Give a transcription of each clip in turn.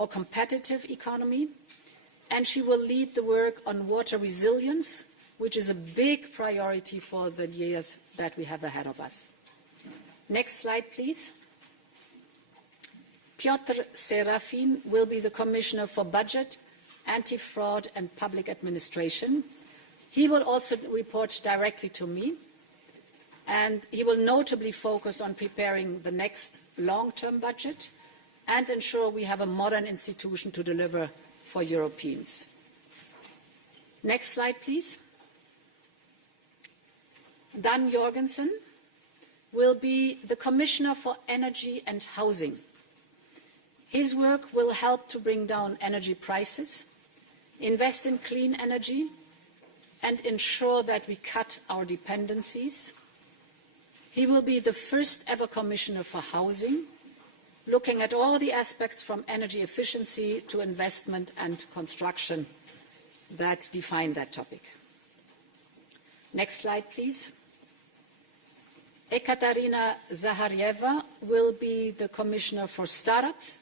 a competitive economy, and she will lead the work on water resilience, which is a big priority for the years that we have ahead of us. Next slide, please. Piotr Serafin will be the Commissioner for Budget, Anti-Fraud and Public Administration. He will also report directly to me, and he will notably focus on preparing the next long-term budget and ensure we have a modern institution to deliver for Europeans. Next slide, please. Dan Jorgensen will be the Commissioner for Energy and Housing. His work will help to bring down energy prices, invest in clean energy, and ensure that we cut our dependencies. He will be the first ever Commissioner for Housing, looking at all the aspects from energy efficiency to investment and construction that define that topic. Next slide, please. Ekaterina Zaharyeva will be the Commissioner for Startups,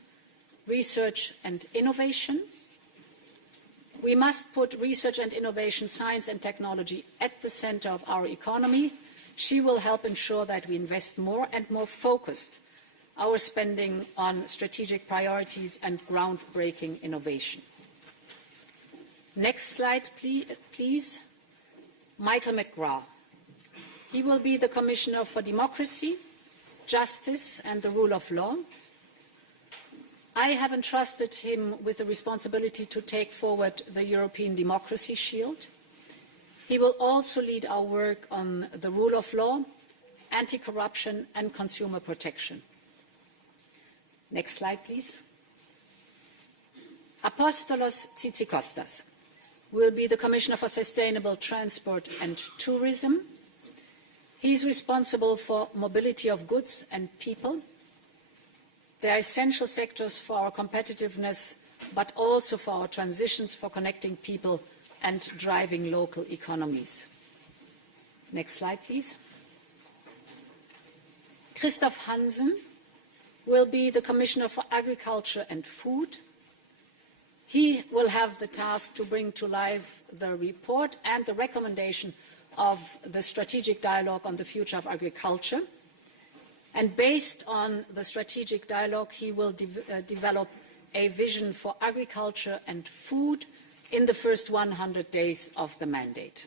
Research and Innovation. We must put research and innovation, science and technology at the center of our economy. She will help ensure that we invest more and more focused our spending on strategic priorities and groundbreaking innovation. Next slide, please. Michael McGrath. He will be the Commissioner for Democracy, Justice and the Rule of Law. I have entrusted him with the responsibility to take forward the European Democracy Shield. He will also lead our work on the rule of law, anti-corruption and consumer protection. Next slide, please. Apostolos Tzitzikostas will be the Commissioner for Sustainable Transport and Tourism. He is responsible for mobility of goods and people. They are essential sectors for our competitiveness, but also for our transitions for connecting people and driving local economies. Next slide, please. Christoph Hansen will be the Commissioner for Agriculture and Food. He will have the task to bring to life the report and the recommendation of the strategic dialogue on the future of agriculture. And based on the strategic dialogue, he will develop a vision for agriculture and food in the first 100 days of the mandate.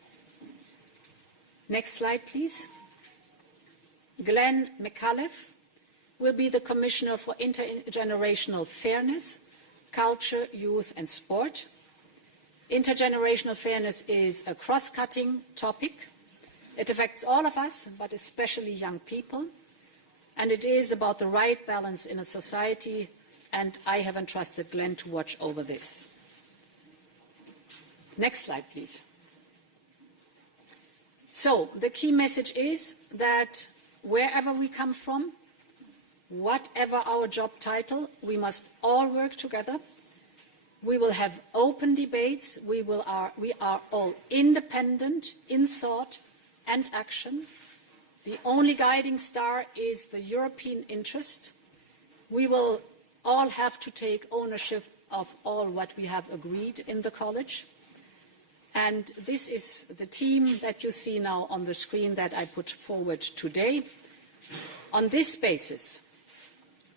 Next slide, please. Glenn McAuliffe will be the Commissioner for Intergenerational Fairness, Culture, Youth and Sport. Intergenerational fairness is a cross-cutting topic. It affects all of us, but especially young people. And it is about the right balance in a society, and I have entrusted Glenn to watch over this. Next slide, please. So, the key message is that wherever we come from, whatever our job title, we must all work together. We will have open debates. We are all independent in thought and action. The only guiding star is the European interest. We will all have to take ownership of all what we have agreed in the college. And this is the team that you see now on the screen that I put forward today. On this basis,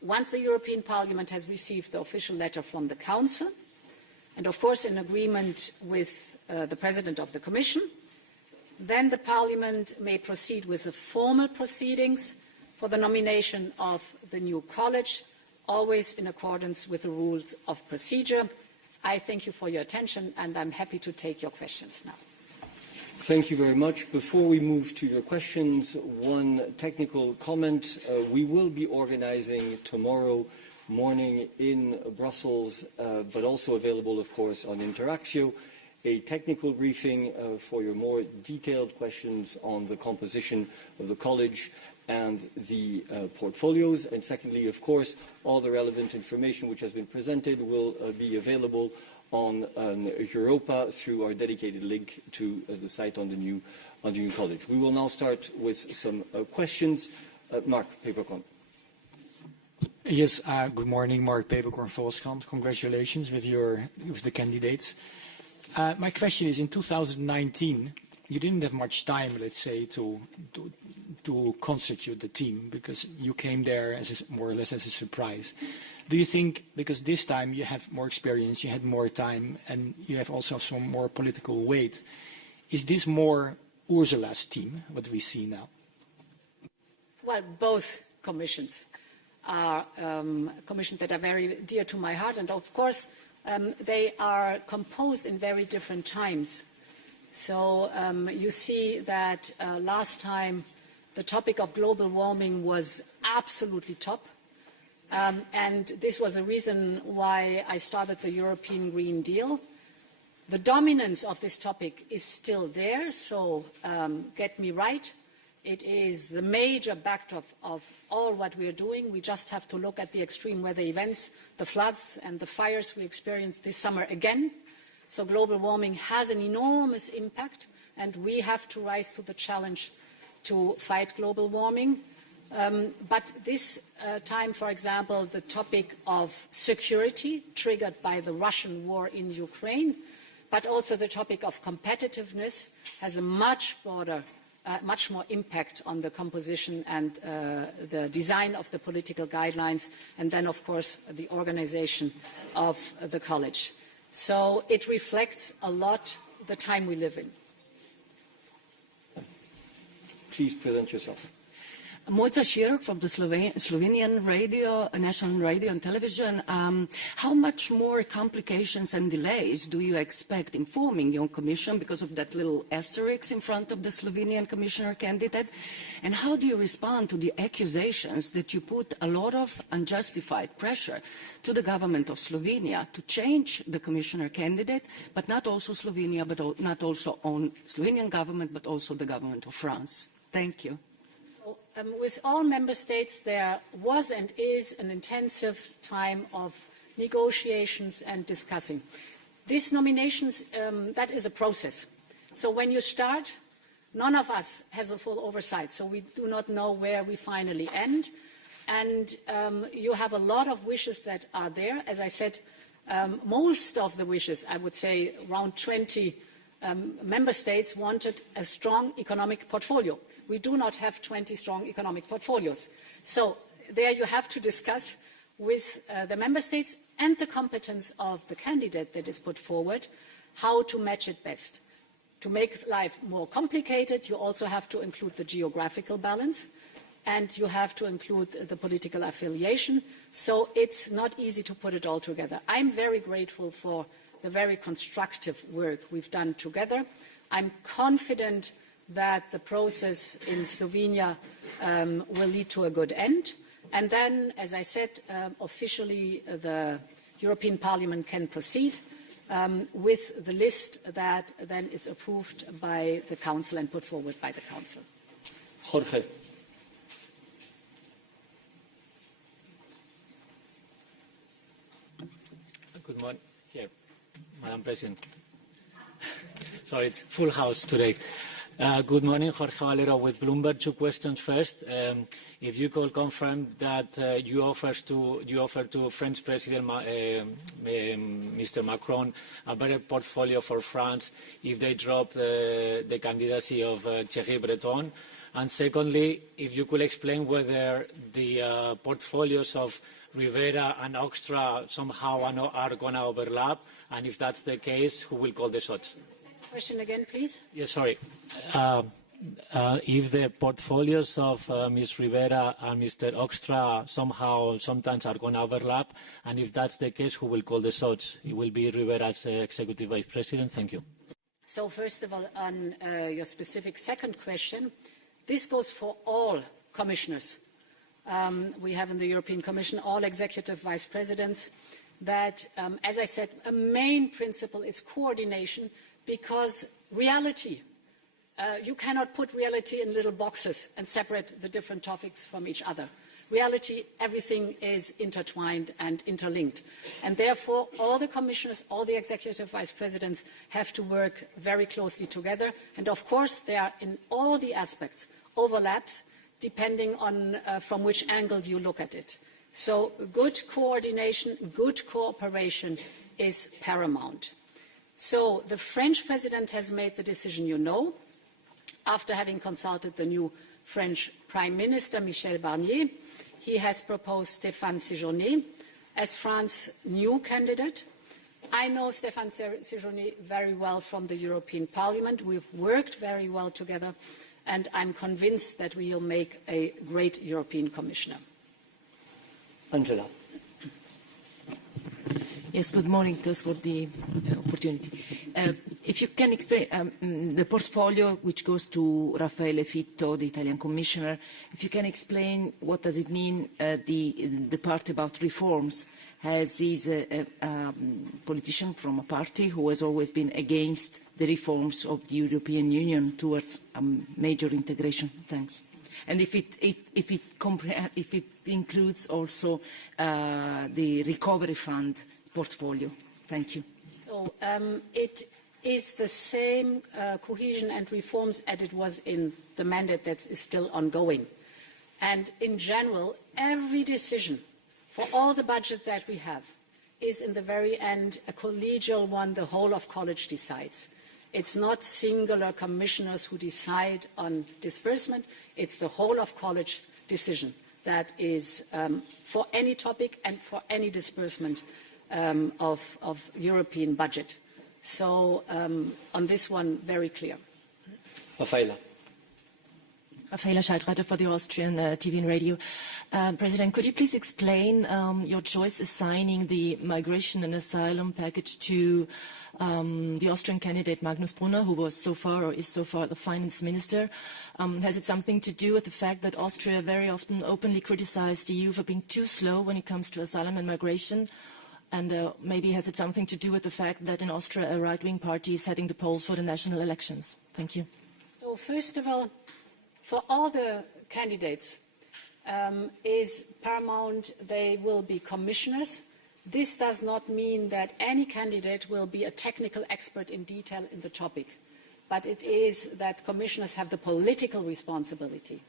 once the European Parliament has received the official letter from the Council, and of course in agreement with the President of the Commission, then the Parliament may proceed with the formal proceedings for the nomination of the new college, always in accordance with the rules of procedure. I thank you for your attention, and I'm happy to take your questions now. Thank you very much. Before we move to your questions, one technical comment. We will be organizing tomorrow morning in Brussels, but also available, of course, on Interaxio, a technical briefing for your more detailed questions on the composition of the college and the portfolios. And secondly, of course, all the relevant information which has been presented will be available on Europa through our dedicated link to the site on the new college. We will now start with some questions. Mark Peperkorn. Yes, good morning, Mark Peperkorn-Volskamp. Congratulations with the candidates. My question is, in 2019, you didn't have much time, let's say, to constitute the team because you came there more or less as a surprise. Do you think, because this time you have more experience, you had more time, and you have also some more political weight, is this more Ursula's team, what we see now? Well, both commissions are commissions that are very dear to my heart, and of course they are composed in very different times. So you see that last time the topic of global warming was absolutely top, and this was the reason why I started the European Green Deal. The dominance of this topic is still there, so get me right. It is the major backdrop of all what we are doing. We just have to look at the extreme weather events, the floods and the fires we experienced this summer again. So global warming has an enormous impact, and we have to rise to the challenge to fight global warming. But this time, for example, the topic of security triggered by the Russian war in Ukraine, but also the topic of competitiveness has a much broader much more impact on the composition and the design of the political guidelines, and then, of course, the organization of the college. So it reflects a lot the time we live in. Please present yourself. Mojca Širok from the Slovenian radio, national radio and television. How much more complications and delays do you expect in forming your commission because of that little asterisk in front of the Slovenian commissioner candidate? And how do you respond to the accusations that you put a lot of unjustified pressure to the government of Slovenia to change the commissioner candidate, but not also Slovenia, but not also on Slovenian government, but also the government of France? Thank you. With all member states, there was and is an intensive time of negotiations and discussing. These nominations, that is a process. So when you start, none of us has a full oversight, so we do not know where we finally end. And you have a lot of wishes that are there. As I said, most of the wishes, I would say around 20 member states wanted a strong economic portfolio. We do not have 20 strong economic portfolios. So there you have to discuss with the member states and the competence of the candidate that is put forward how to match it best. To make life more complicated, you also have to include the geographical balance, and you have to include the political affiliation. So it's not easy to put it all together. I'm very grateful for the very constructive work we've done together. I'm confident that the process in Slovenia will lead to a good end. And then, as I said, officially the European Parliament can proceed with the list that then is approved by the Council and put forward by the Council. Jorge. Good morning. Here, Madam President. Sorry, it's full house today. Good morning, Jorge Valero with Bloomberg. Two questions first. If you could confirm that you offer to French President Mr. Macron a better portfolio for France if they drop the candidacy of Thierry Breton. And secondly, if you could explain whether the portfolios of Rivera and Oxtra somehow are going to overlap, and if that's the case, who will call the shots? Question again, please. Yes, sorry. If the portfolios of Ms. Rivera and Mr. Oxtra sometimes are going to overlap, and if that's the case, who will call the shots? It will be Rivera as Executive Vice President. Thank you. So first of all, on your specific second question, this goes for all commissioners. We have in the European Commission all executive vice presidents that, as I said, a main principle is coordination, because reality, you cannot put reality in little boxes and separate the different topics from each other. Reality, everything is intertwined and interlinked. And therefore, all the commissioners, all the executive vice presidents have to work very closely together. And of course, there are in all the aspects overlaps, depending on from which angle you look at it. So good coordination, good cooperation is paramount. So the French president has made the decision, you know, after having consulted the new French Prime Minister, Michel Barnier. He has proposed Stéphane Séjourné as France's new candidate. I know Stéphane Séjourné very well from the European Parliament. We've worked very well together, and I'm convinced that we will make a great European Commissioner. Angela. Yes, good morning. Thanks for the opportunity. If you can explain the portfolio which goes to Raffaele Fitto, the Italian Commissioner, if you can explain what does it mean, the part about reforms, as he's a politician from a party who has always been against the reforms of the European Union towards major integration. Thanks. And if it includes also the recovery fund portfolio. Thank you. So it is the same cohesion and reforms as it was in the mandate that is still ongoing. And in general, every decision for all the budget that we have is in the very end a collegial one. The whole of college decides. It's not singular commissioners who decide on disbursement. It's the whole of college decision that is for any topic and for any disbursement of European budget. So on this one, very clear. Raffaella. Raffaella Scheidreiter for the Austrian TV and Radio. President, could you please explain your choice assigning the migration and asylum package to the Austrian candidate Magnus Brunner, who was so far or is so far the finance minister? Has it something to do with the fact that Austria very often openly criticized the EU for being too slow when it comes to asylum and migration? And maybe has it something to do with the fact that in Austria a right-wing party is heading the polls for the national elections? Thank you. So first of all, for all the candidates, is paramount they will be commissioners. This does not mean that any candidate will be a technical expert in detail in the topic, but it is that commissioners have the political responsibility.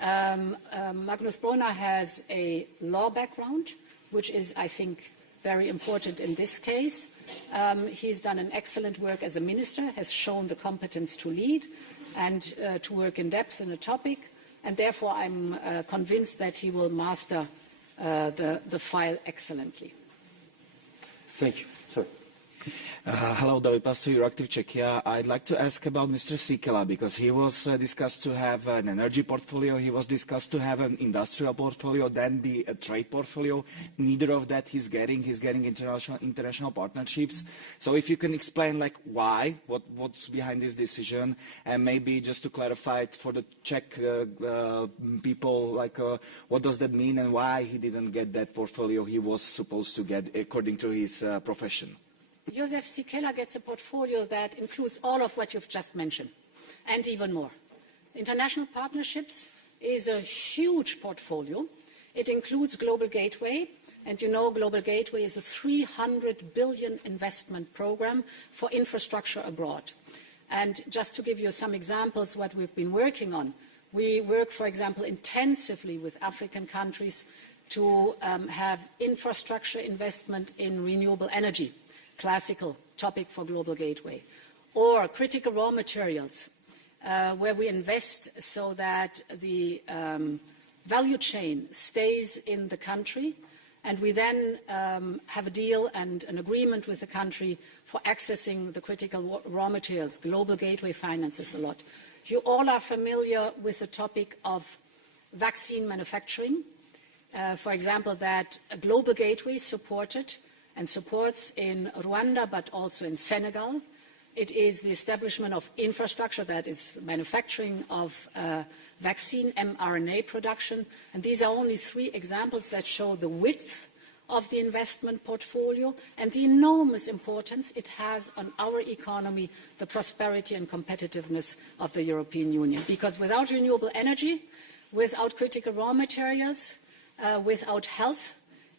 Magnus Brunner has a law background, which is, I think, very important in this case. He's done an excellent work as a minister, has shown the competence to lead and to work in depth in a topic, and therefore I'm convinced that he will master the file excellently. Thank you. Sorry. Hello, David Pastor, Euractiv Czechia. I'd like to ask about Mr. Sikela, because he was discussed to have an energy portfolio, he was discussed to have an industrial portfolio, then the trade portfolio. Neither of that he's getting international partnerships. So if you can explain why, what's behind this decision, and maybe just to clarify it for the Czech people, what does that mean and why he didn't get that portfolio he was supposed to get according to his profession? Josef Sikela gets a portfolio that includes all of what you've just mentioned, and even more. International partnerships is a huge portfolio. It includes Global Gateway, and you know Global Gateway is a 300 billion investment program for infrastructure abroad. And just to give you some examples what we've been working on, we work, for example, intensively with African countries to have infrastructure investment in renewable energy. Classical topic for Global Gateway, or critical raw materials, where we invest so that the value chain stays in the country, and we then have a deal and an agreement with the country for accessing the critical raw materials. Global Gateway finances a lot. You all are familiar with the topic of vaccine manufacturing. For example, that a Global Gateway supported and supports in Rwanda, but also in Senegal. It is the establishment of infrastructure, that is manufacturing of vaccine mRNA production. And these are only 3 examples that show the width of the investment portfolio and the enormous importance it has on our economy, the prosperity and competitiveness of the European Union. Because without renewable energy, without critical raw materials, without health,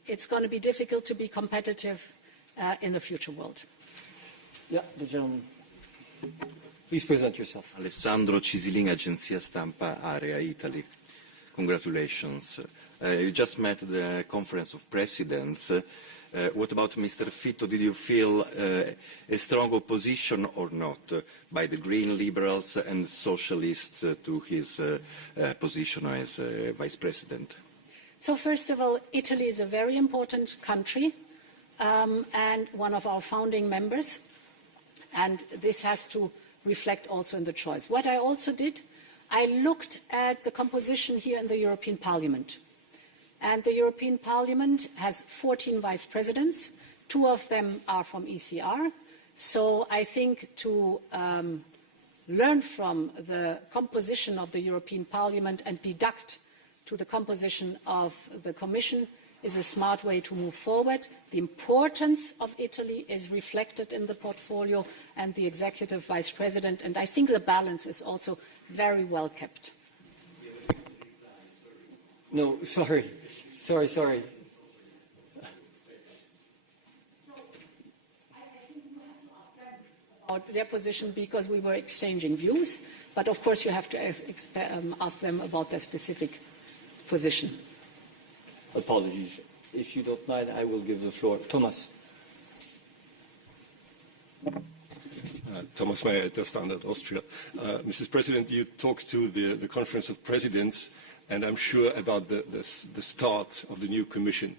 it's going to be difficult to be competitive in the future world. Yeah, the gentleman. Please present yourself. Alessandro Cisiling, Agenzia Stampa Area Italy. congratulations. You just met the Conference of Presidents. What about Mr. Fitto? Did you feel a strong opposition or not by the Green Liberals and Socialists to his position as Vice President? So first of all, Italy is a very important country and one of our founding members, and this has to reflect also in the choice. What I also did, I looked at the composition here in the European Parliament. And the European Parliament has 14 vice presidents. 2 of them are from ECR. So I think to learn from the composition of the European Parliament and deduct to the composition of the Commission is a smart way to move forward. The importance of Italy is reflected in the portfolio and the executive vice president, and I think the balance is also very well kept. No, sorry. So, I think you have to ask them about their position because we were exchanging views, but of course you have to ask them about their specific position. Apologies. If you don't mind, I will give the floor. Thomas. Thomas Mayer at Der Standard, Austria. Mrs. President, you talked to the Conference of Presidents, and I'm sure about the start of the new Commission.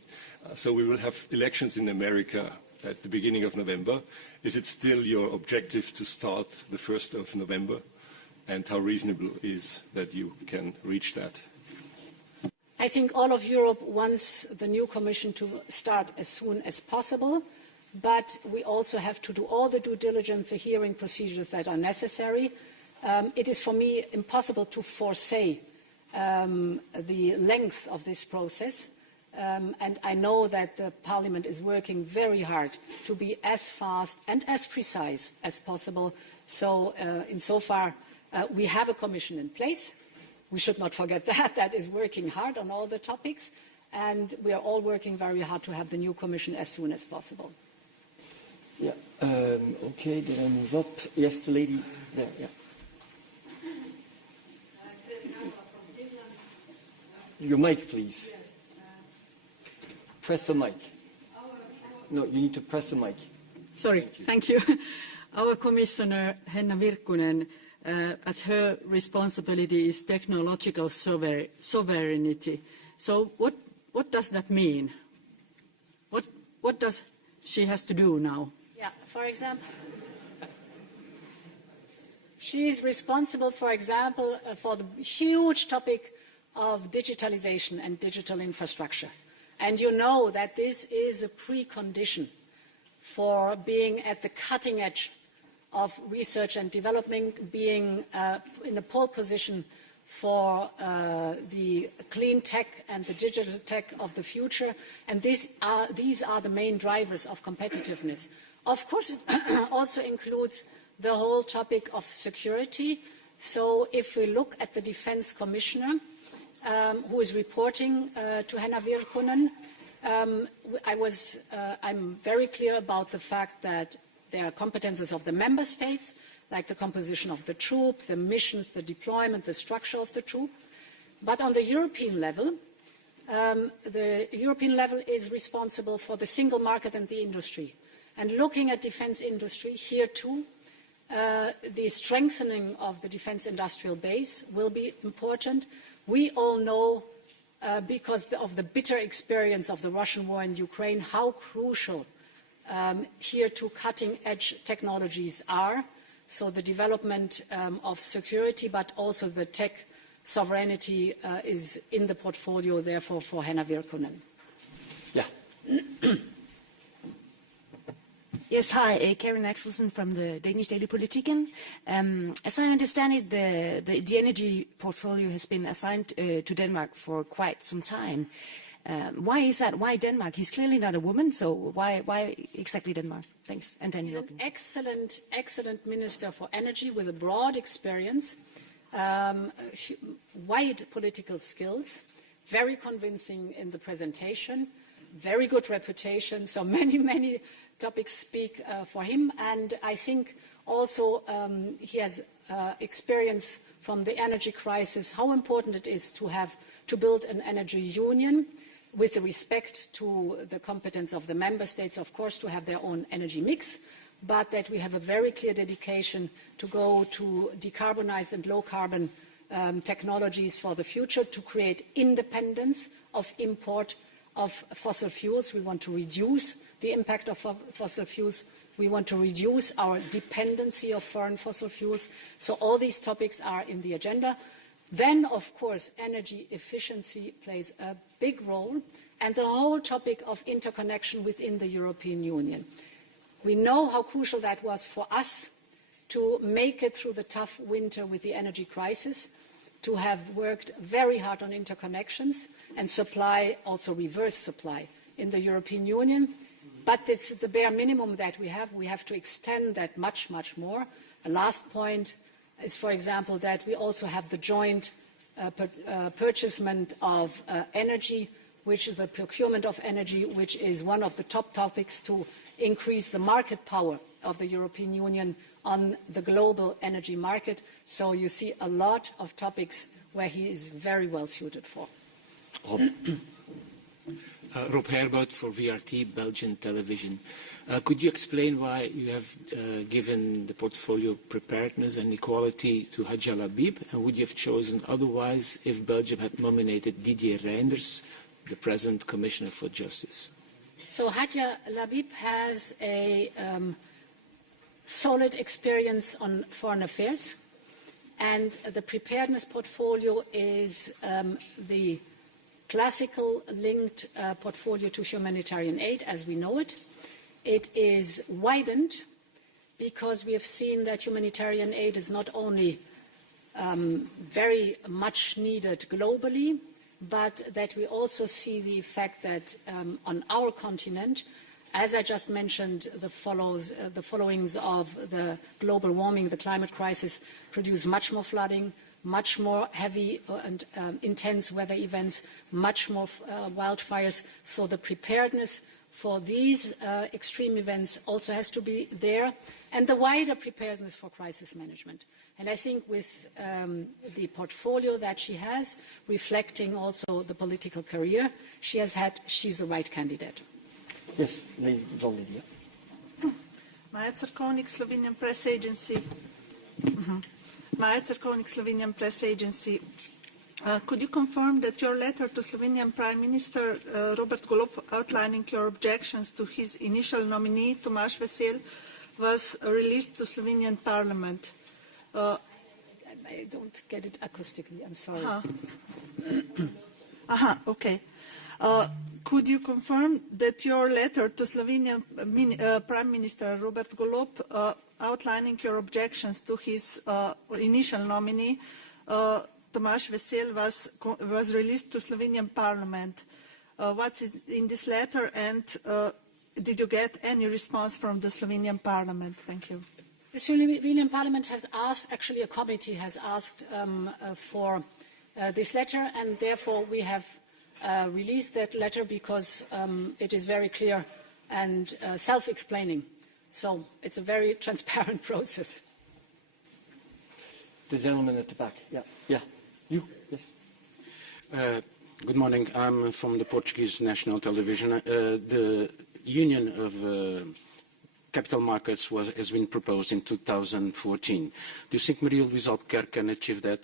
So we will have elections in America at the beginning of November. Is it still your objective to start the 1st of November? And how reasonable is that you can reach that? I think all of Europe wants the new Commission to start as soon as possible, but we also have to do all the due diligence, the hearing procedures that are necessary. It is for me impossible to foresee the length of this process, and I know that the Parliament is working very hard to be as fast and as precise as possible. So insofar, we have a Commission in place. We should not forget that is working hard on all the topics, and we are all working very hard to have the new Commission as soon as possible. Yeah. Okay, then I move up. Yes, the lady there. Yeah. Your mic, please. Press the mic. No, you need to press the mic. Sorry, thank you. Our Commissioner, Henna Virkkunen, at her responsibility is technological sovereignty. So what does that mean? What does she has to do now? Yeah, for example, she is responsible, for example, for the huge topic of digitalization and digital infrastructure. And you know that this is a precondition for being at the cutting edge of research and development, being in a pole position for the clean tech and the digital tech of the future. And these are the main drivers of competitiveness. Of course, it also includes the whole topic of security. So if we look at the Defense Commissioner, who is reporting to Henna Virkkunen, I'm very clear about the fact that there are competences of the member states, like the composition of the troop, the missions, the deployment, the structure of the troop. But on the European level is responsible for the single market and the industry. And looking at defense industry, here too, the strengthening of the defense industrial base will be important. We all know, because of the bitter experience of the Russian war in Ukraine, how crucial here too cutting-edge technologies are. So the development of security, but also the tech sovereignty is in the portfolio, therefore, for Henna Virkkunen. Yeah. Yes, hi, Karen Axelsen from the Danish daily Politiken. As I understand it, the energy portfolio has been assigned to Denmark for quite some time. Why is that? Why Denmark? He's clearly not a woman, so why exactly Denmark? Thanks. And He's an excellent minister for energy with a broad experience, wide political skills, very convincing in the presentation, very good reputation, so many topics speak for him, and I think also he has experience from the energy crisis, how important it is to have to build an energy union with respect to the competence of the member states, of course, to have their own energy mix, but that we have a very clear dedication to go to decarbonized and low-carbon technologies for the future, to create independence of import of fossil fuels. We want to reduce the impact of fossil fuels. We want to reduce our dependency of foreign fossil fuels. So all these topics are in the agenda. Then, of course, energy efficiency plays a big role, and the whole topic of interconnection within the European Union. We know how crucial that was for us to make it through the tough winter with the energy crisis, to have worked very hard on interconnections and supply, also reverse supply, in the European Union. But it's the bare minimum that we have. We have to extend that much, much more. A last point is, for example, that we also have the joint purchasement of energy, which is the procurement of energy, which is one of the top topics to increase the market power of the European Union on the global energy market. So you see a lot of topics where he is very well suited for. Rob Herbert for VRT, Belgian television. Could you explain why you have given the portfolio preparedness and equality to Hadja Labib, and would you have chosen otherwise if Belgium had nominated Didier Reinders, the present Commissioner for Justice? So Hadja Labib has a solid experience on foreign affairs, and the preparedness portfolio is the classical linked portfolio to humanitarian aid as we know it. It is widened because we have seen that humanitarian aid is not only very much needed globally, but that we also see the fact that on our continent, as I just mentioned, the followings of the global warming, the climate crisis, produce much more flooding, much more heavy and intense weather events, much more wildfires. So the preparedness for these extreme events also has to be there, and the wider preparedness for crisis management. And I think with the portfolio that she has, reflecting also the political career she has had, she's the right candidate. Yes, Lady Lydia. Maja Cerkovnik, Slovenian Press Agency. Maja Cerkovnik, Slovenian Press Agency. Could you confirm that your letter to Slovenian Prime Minister Robert Golob outlining your objections to his initial nominee, Tomaž Vesel, was released to Slovenian Parliament? I don't get it acoustically, I'm sorry. Okay. Could you confirm that your letter to Slovenian Prime Minister Robert Golob outlining your objections to his initial nominee, Tomaž Vesel, was released to Slovenian Parliament? What's in this letter, and did you get any response from the Slovenian Parliament? Thank you. The Slovenian Parliament has asked, actually a committee has asked for this letter, and therefore we have released that letter because it is very clear and self-explaining. So it's a very transparent process. The gentleman at the back. Yeah. You, yes. Good morning. I'm from the Portuguese National Television. The Union of Capital Markets has been proposed in 2014. Do you think Maria Luísa Albuquerque can achieve that?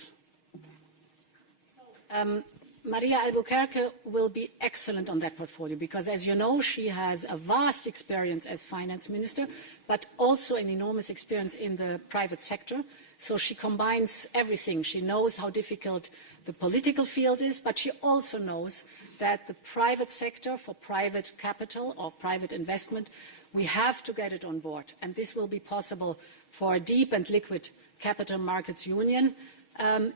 Maria Albuquerque will be excellent on that portfolio because, as you know, she has a vast experience as finance minister, but also an enormous experience in the private sector. So she combines everything. She knows how difficult the political field is, but she also knows that the private sector, for private capital or private investment, we have to get it on board. And this will be possible for a deep and liquid capital markets union.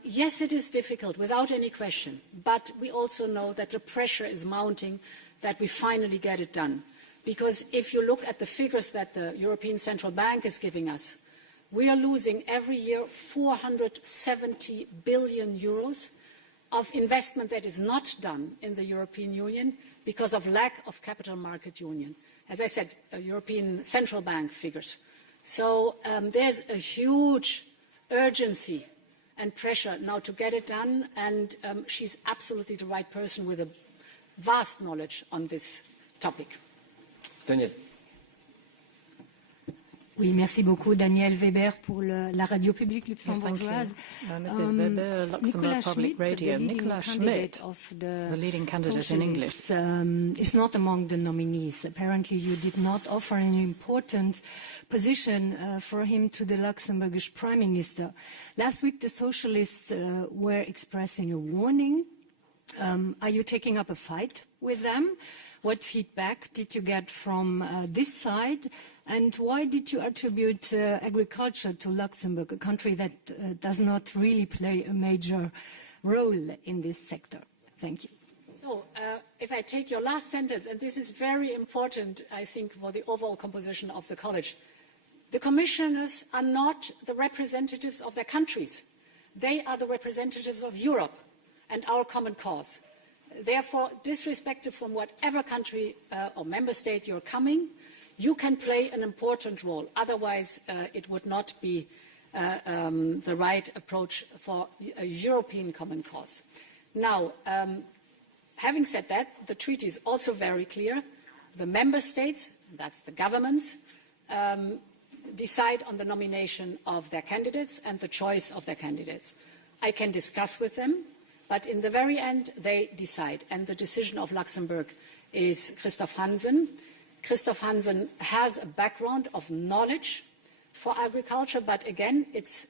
Yes, it is difficult, without any question, but we also know that the pressure is mounting that we finally get it done. Because if you look at the figures that the European Central Bank is giving us, we are losing every year 470 billion euros of investment that is not done in the European Union because of lack of capital market union. As I said, European Central Bank figures. So there's a huge urgency and pressure now to get it done, and she's absolutely the right person with a vast knowledge on this topic. Daniel. Oui, merci beaucoup, Daniel Weber, pour la radio publique luxembourgeoise. Mrs. Weber, Luxembourg Public Radio. Nicolas Schmidt, the leading candidate in English, is not among the nominees. Apparently, you did not offer an important position for him to the Luxembourgish Prime Minister. Last week, the Socialists were expressing a warning. Are you taking up a fight with them? What feedback did you get from this side? And why did you attribute agriculture to Luxembourg, a country that does not really play a major role in this sector? Thank you. So, if I take your last sentence, and this is very important, I think, for the overall composition of the college, the commissioners are not the representatives of their countries. They are the representatives of Europe and our common cause. Therefore, disrespected from whatever country or member state you're coming, you can play an important role. Otherwise, it would not be the right approach for a European common cause. Now, having said that, the treaty is also very clear. The member states, that's the governments, decide on the nomination of their candidates and the choice of their candidates. I can discuss with them, but in the very end, they decide. And the decision of Luxembourg is Christoph Hansen. Christoph Hansen has a background of knowledge for agriculture, but again, it's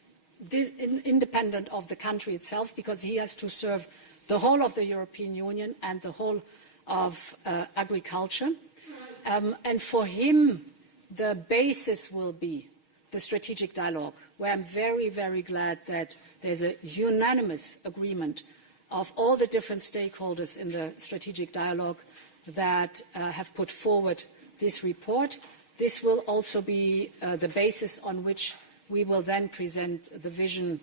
independent of the country itself because he has to serve the whole of the European Union and the whole of agriculture. And for him, the basis will be the strategic dialogue, where I'm very, very glad that there's a unanimous agreement of all the different stakeholders in the strategic dialogue that have put forward this report. This will also be the basis on which we will then present the vision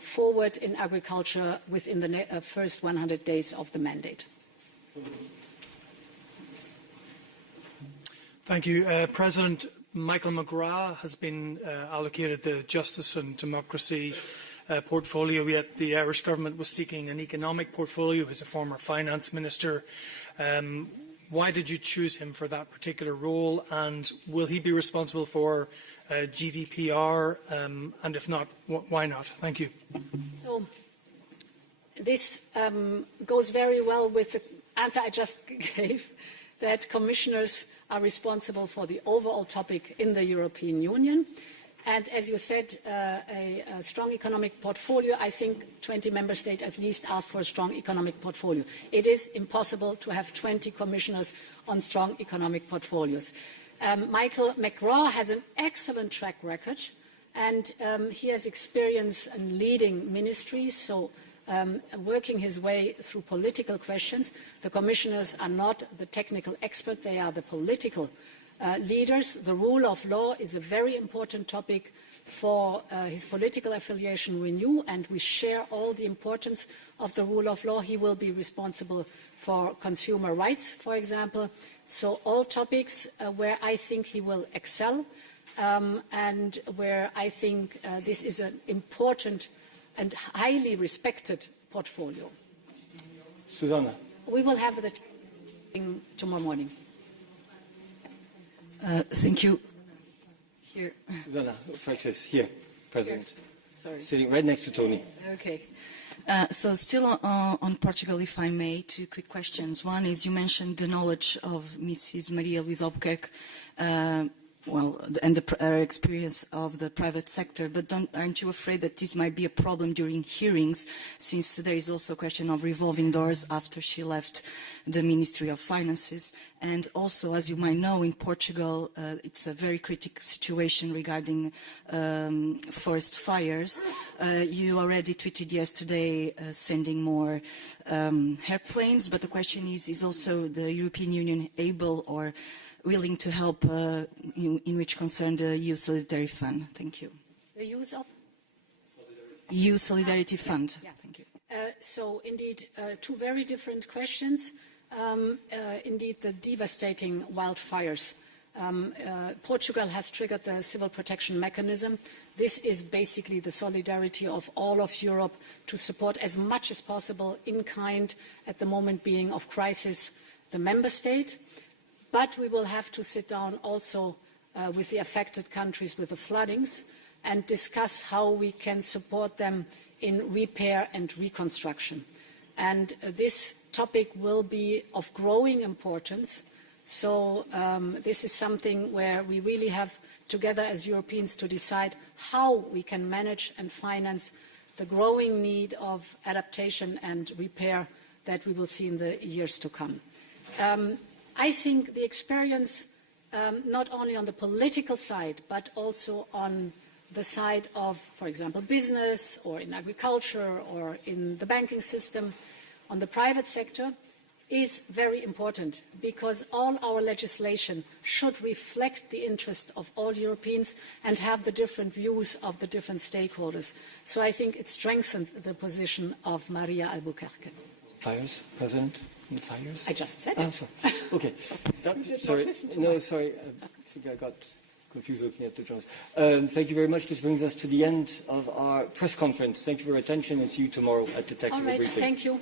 forward in agriculture within the first 100 days of the mandate. Thank you. President Michael McGrath has been allocated the Justice and Democracy portfolio, yet the Irish government was seeking an economic portfolio. He's a former finance minister. Why did you choose him for that particular role, and will he be responsible for GDPR, and if not, why not? Thank you. So this goes very well with the answer I just gave, that commissioners are responsible for the overall topic in the European Union. And as you said, a strong economic portfolio, I think 20 member states at least asked for a strong economic portfolio. It is impossible to have 20 commissioners on strong economic portfolios. Michael McGrath has an excellent track record, and he has experience in leading ministries, so working his way through political questions. The commissioners are not the technical expert, they are the political leaders. The rule of law is a very important topic for his political affiliation Renew, and we share all the importance of the rule of law. He will be responsible for consumer rights, for example. So all topics where I think he will excel and where I think this is an important and highly respected portfolio. Susanna. We will have the tomorrow morning. Thank you. Here. Susanna, Francis, here, President. Here. Sorry. Sitting right next to Tony. Okay. So still on Portugal, if I may, two quick questions. One is you mentioned the knowledge of Mrs. Maria Luisa Albuquerque, and her experience of the private sector, but aren't you afraid that this might be a problem during hearings, since there is also a question of revolving doors after she left the Ministry of Finances? And also, as you might know, in Portugal, it's a very critical situation regarding forest fires. You already tweeted yesterday sending more airplanes, but the question is also the European Union able or willing to help in which concern the EU Solidarity Fund? Thank you. The use of? EU Solidarity Fund. Yeah. Thank you. So indeed, two very different questions. Indeed, the devastating wildfires Portugal has triggered the civil protection mechanism. This is basically the solidarity of all of Europe to support as much as possible in kind, at the moment being of crisis, the member state. But we will have to sit down also with the affected countries with the floodings and discuss how we can support them in repair and reconstruction. And this topic will be of growing importance. So this is something where we really have, together as Europeans, to decide how we can manage and finance the growing need of adaptation and repair that we will see in the years to come. I think the experience, not only on the political side, but also on the side of, for example, business or in agriculture or in the banking system, on the private sector, is very important, because all our legislation should reflect the interest of all Europeans and have the different views of the different stakeholders. So I think it strengthened the position of Maria Albuquerque. Fires, President? Fires? I just said it. it. Sorry. Okay. Sorry. No, sorry. I think I got confused looking at the journalists. Thank you very much. This brings us to the end of our press conference. Thank you for your attention, and see you tomorrow at the technical briefing. briefing. Thank you.